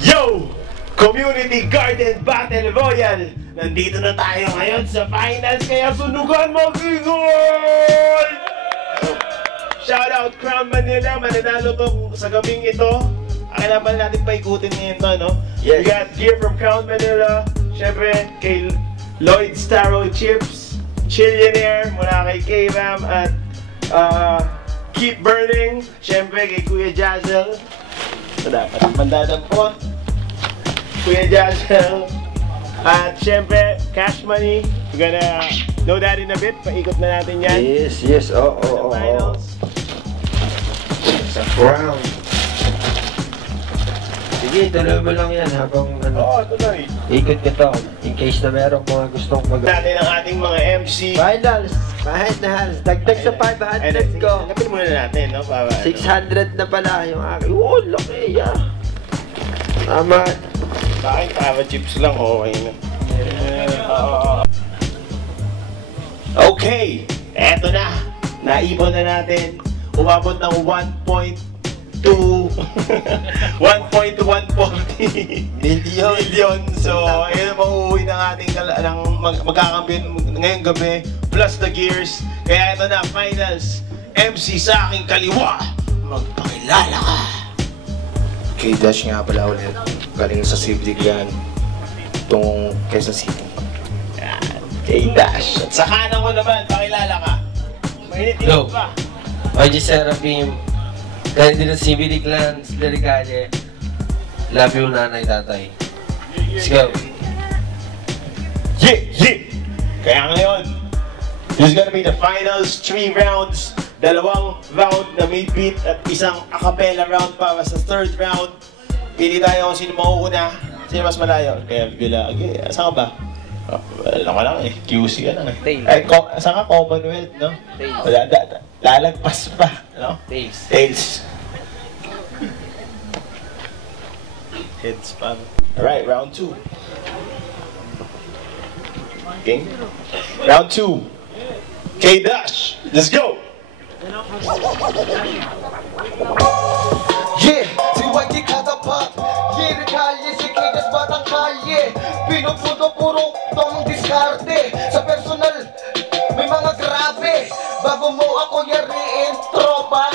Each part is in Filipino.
Yo! Community Garden Battle Royal! Nandito na tayo ngayon sa finals, kaya sunugan mo, Gigol! Shout out Crown Manila, mananalo to sa gabing ito. Kailangan natin paikutin ngayon to, no? Yes. We got gear from Crown Manila, syempre kay Lloyd Starro Chips, Chillionaire mula kay K-Ram at Keep Burning, syempre kay Kuya Jazzle. So dapat mandadampot, Kuya Jazzle. At syempre, Cash Money. We're gonna know that in a bit. Paikot na natin yan. Yes, yes. Oh. Sa crown. Sige, tuloy mo lang yan habang ano. Tuloy. Ikot ka to. In case na merong mga gustong natin ang ating mga MC. Finals. Dagdag sa 500 ko. Kapil muna natin, no? Para, 600 na pala yung aking. Oh, laki ya. Tama. Bakit para chips lang, okay na. Okay, eto na. Naipon na natin. Umabot ng 1.2 1.140 million. So, ayun ang mauuwi ng ating magkakampiyon ngayong gabi. Plus the gears. Kaya ito na, finals. MC sa aking kaliwa. Magpakilala ka. K-Dash nga pala ulit. Galing sa Civic yan. Itong Quezon City. K-Dash. At sa kanan ko naman, pakilala ka. Mainit-init pa. YG Seraphim. Galing din ng CBD Clan, Liricale. Love you, nanay, tatay. Let's go. Yeah! Kaya ngayon, this is gonna be the finals, 3 rounds. Dalawang round na may beat at isang a cappella round para sa third round. Pili tayo kung sino mauuna, sino mas malayo. Kaya bila, okay, saan ka ba? Alam ka lang eh, QC ka lang eh. Ay, saan ka? Commonwealth, no? Tails. Lalagpas pa, no? Tails. Heads pa. Alright, round 2. Okay. Round 2. K-Dash, let's go! Yeah, si YG katapat. Lirically, si K-Dash batang kalye. Pinuputo puro tong diskarte. Sa personal, may mga grabe. Bago mo ako yariin, tropa,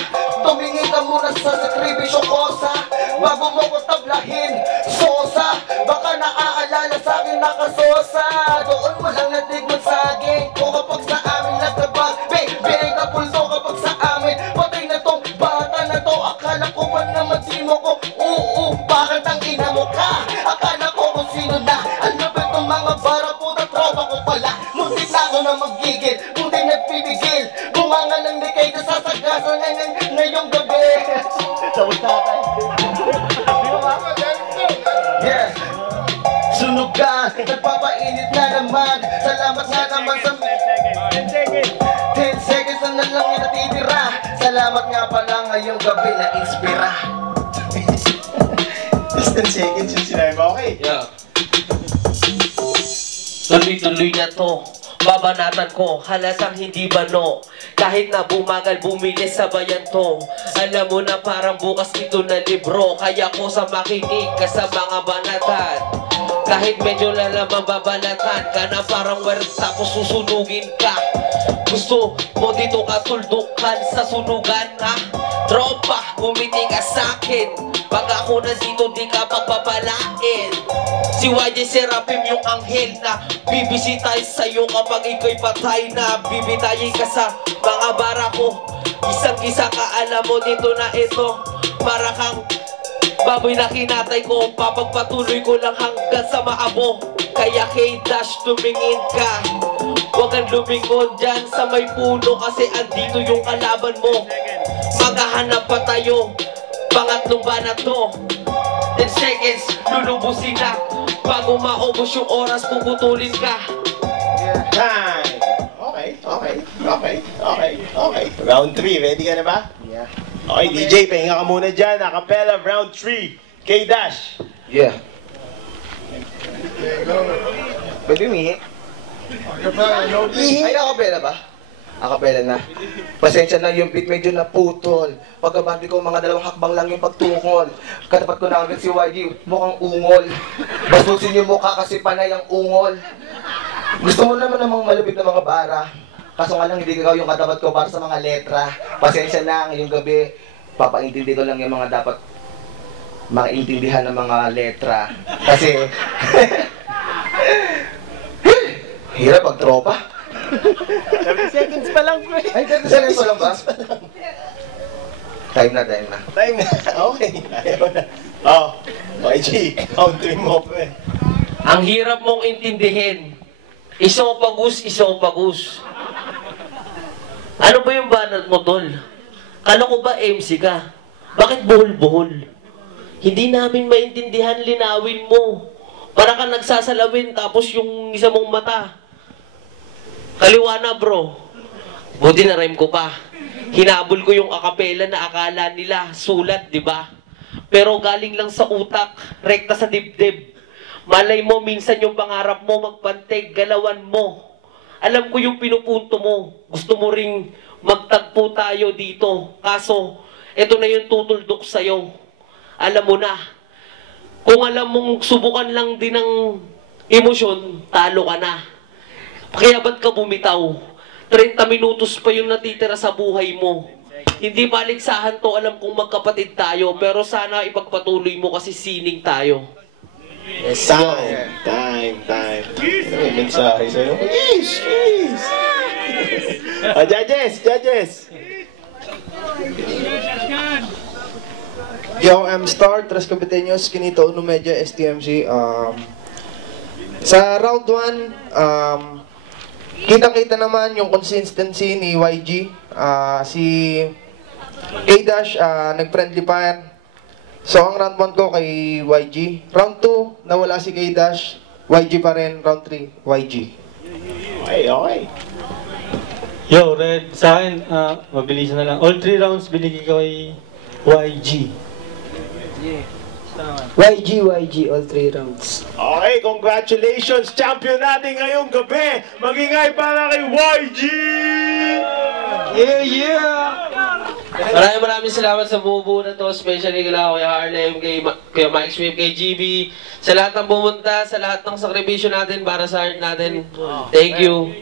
tumingin ka muna sa sakribisyo kosa. Bago mo ko tablahin, sosa. Baka naaalala sa akin nakasosa. Doon mo lang natigman sa akin. Kung kapag sa amin nagtabag, baby, ay kapulso kapag sa amin. Patay na tong bata na to. Akala ko ba naman sino ko? Bakit ang ina mo ka? Akala ko kung sino na. Ang lapit ng mga bara po na tropa ko pala. Muntik na ako na magigil, muntik nagpipigil. Bumanga ng likay na sasagasan ngayong gabi. Tawag na tayo. Yeah. Sunog ka, nagpapainit na naman. Salamat nga naman sa 10 seconds na lang yung natitira. Salamat nga pala ngayong gabi na inspira. Just 10 seconds yung sinabi mo, okay? Yeah. Tuloy-tuloy na to. Babanatan ko, halatang hindi bano. Kahit na bumagal, bumilis sa bayan to. Alam mo na parang bukas ito na libro. Kaya ko sa makinig ka sa mga banatan. Kahit medyo lalamang babanatan ka na parang word tapos susunugin ka. Gusto mo dito katuldukan sa sunugan ha? Tropa, umiti ka sa'kin. Pag ako nandito di ka pagpapalain. Si YG Seraphim yung anghel na bibisitay sa'yo kapag ikaw'y patay na. Bibitayin ka sa mga bara ko. Isang-isa ka, alam mo dito na ito. Para kang baboy na kinatay ko. Papagpatuloy ko lang hanggang sa maabo. Kaya K-Dash tumingin ka. Huwag kang lumingon dyan sa may puno. Kasi andito yung kalaban mo. Maghahanap pa tayo. Pangatlong banat to. 10 seconds, lulubusin na. Bago maubos yung oras, puputulin ka. Time! Okay. Round 3, ready ka na ba? Yeah. Okay, DJ, pahinga ka muna dyan. Acapella, round 3. K-Dash. Yeah. Pwede umihi? Ay, nakapela ba? Akapela na. Pasensya na yung beat medyo naputol. Pagkabandi ko mga dalawang hakbang lang yung pagtukol. Katapat ko na agad si YG, mukhang ungol. Basusin yung mukha kasi panay ang ungol. Gusto mo naman namang malupit na mga bara. Kaso nga lang hindi ikaw yung katapat ko para sa mga letra. Pasensya na ngayong gabi. Papaintindi ko lang yung mga dapat maintindihan ng mga letra. Kasi hirap pag tropa. 30 seconds pa lang, pre. Ay, 30 seconds pa lang ba? Time na. Time na. Okay. Ayaw na. Oh, YG, counting mo, pre. Ang hirap mong intindihin. Isopagus. Ano ba yung banat mo, tol? Kala ko ba MC ka? Bakit buhol-buhol? Hindi namin maintindihan, linawin mo. Para ka nagsasalawin tapos yung isa mong mata. Kaliwa na, bro. Buti na rhyme ko pa. Hinabol ko yung akapela na akala nila sulat, di ba? Pero galing lang sa utak, rekta sa dibdib. Malay mo, minsan yung pangarap mo magpanteg, galawan mo. Alam ko yung pinupunto mo. Gusto mo ring magtagpo tayo dito. Kaso, eto na yung tutuldok sa'yo. Alam mo na. Kung alam mong subukan lang din ng emosyon, talo ka na. Kaya ba't ka bumitaw? 30 minutos pa yung natitira sa buhay mo. Hindi baligsahan to, alam kong magkapatid tayo. Pero sana ipagpatuloy mo kasi sining tayo. Yes, time. May mensahe sa'yo. Please. Oh, judges. Yo, I'm Star, Tres Capiteños, Kinito, Uno Media, STMC. Sa round 1, kitang-kita naman yung consistency ni YG. Si K-Dash, nag-friendly fire. So, ang round 1 ko kay YG. Round 2, nawala si K-Dash. YG pa rin. Round 3, YG. Okay. Yo, Red, sa akin, mabilis na lang. All 3 rounds binigay ko kay YG. YG, all 3 rounds. Okay, congratulations! Champion natin ngayong gabi! Magingay para kay YG! Maraming salamat sa bubuo na to, especially kila Kuya Harlem, kay Mike Swift, kay GB, sa lahat ng pumunta, sa lahat ng sakripisyo natin para sa art natin. Thank you.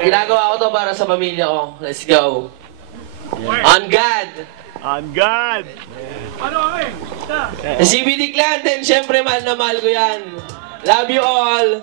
Ginagawa ko to para sa pamilya ko. Let's go. On God! On God! CBD Clan, then syempre mahal na mahal ko yan. Love you all!